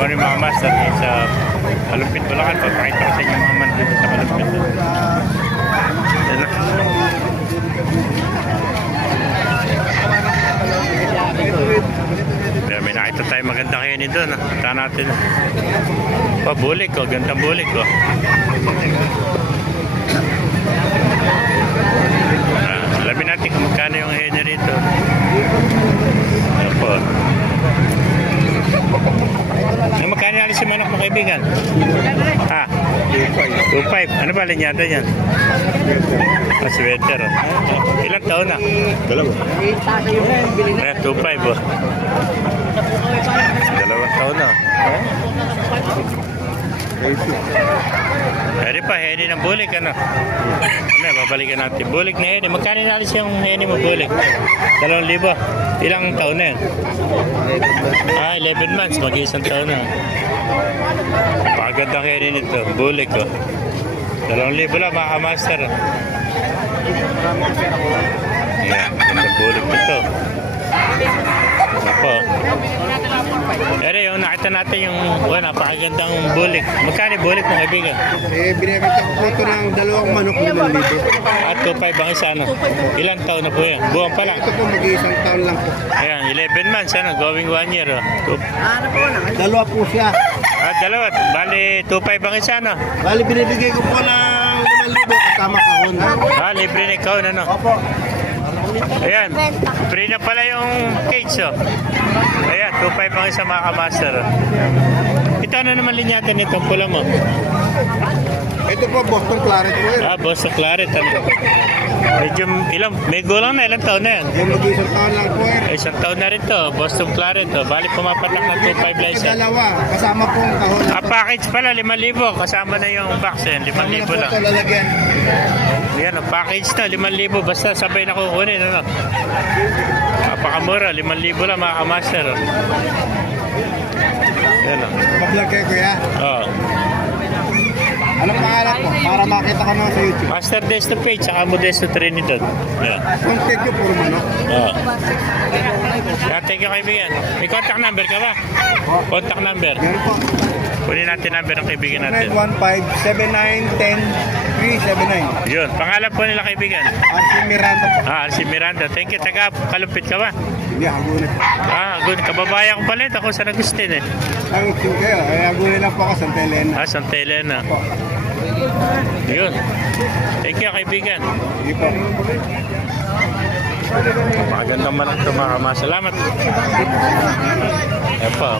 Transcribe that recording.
morning mga master. Sa Kalumpit, Bulacan. Papakita ko sa inyo mga man dito sa Kalumpit. Yan na. Pero may nakita tayo magandang heni doon. Punta natin. Bulik ko. Gandang bulik ko. Alamin natin kung magkano yung heni rito. Ano po. Ang magkano natin si manok mo kaibigan? Ha? 2.5. Ano ba linyada yan? Sweater. Ilang taon na? Dalawa. 2.5 oh. 2 taon na. Pwede pa, heni ng bulik ano? Ano, babalikan natin. Bulik na heni. Magkano nalis yung heni mo bulik? 2,000. Ilang taon na yan? 11 months. Mag-isang taon na. Pagandang heni nito. Bulik ko. 2,000 lang mga master. Ayan, gandang bulik nito. Ako. Pero yung nakita natin yung napakagandang bulik. Magkano bulik mo kaibigan? Binibenta ko po ito ng 2 manok na 1,000. At 2.5 ang isa, ano? Ilang taon na po yan? Buwan pa lang. Ito po mag-iisang taon lang po. Ayan, 11 months, ano? Going 1 year, oh. Dalawa po siya. Dalawa. Bali, 2.5 ang isa, no? Bali, binibigay ko po ng 5,000 kasama kahon. Libre na ikaw, ano? Opo. Ayan, free na pala yung cage, oh. Ayan, 2.5 ang isa mga kamaster. Ito ano naman linyatan nitong pula mo? Ito po, Boston Claret po yun. Boston Claret, ano? Medyo, may gulang na, ilang taon na yan? Yung mag-iisang taon lang po yun. Isang taon na rin to, Boston Claret, oh. Bali pumapatak ng 2.5 lang isa. Dalawa, kasama po ang kahon. Package pala, 5,000. Kasama na yung box, eh. 5,000 lang. Ito lalagyan. Yan, package na, 5,000. Basta sabay na kukunin, ano? Napakamura, 5,000 lang mga kamaster. Yan, oh. Mag-vlog kayo kuya. Oo. Anong pangalan po? Para makita ko naman sa YouTube. Master Desto Page, saka Modesto Trinidad. Yan. Contact nyo, puro manok. Oo. Yan, thank you kaibigan. May contact number ka ba? Contact number. Yan po. Kunin natin number ng kaibigan natin. 915-7910-379. Yun, pangalan po nila kaibigan. RC Miranda po. Si Miranda. Thank you. Taga Kalumpit ka ba? Hindi, Hagunin. Good. Kababayan ko pala ito. Ako sa Agustin eh. Ang ito kayo. Hagunin lang po ako, Santa Elena. Santa Elena. Po. Yun. Thank you kaibigan. Hindi po. Magandang manok ito mga kama. Salamat. Yan po.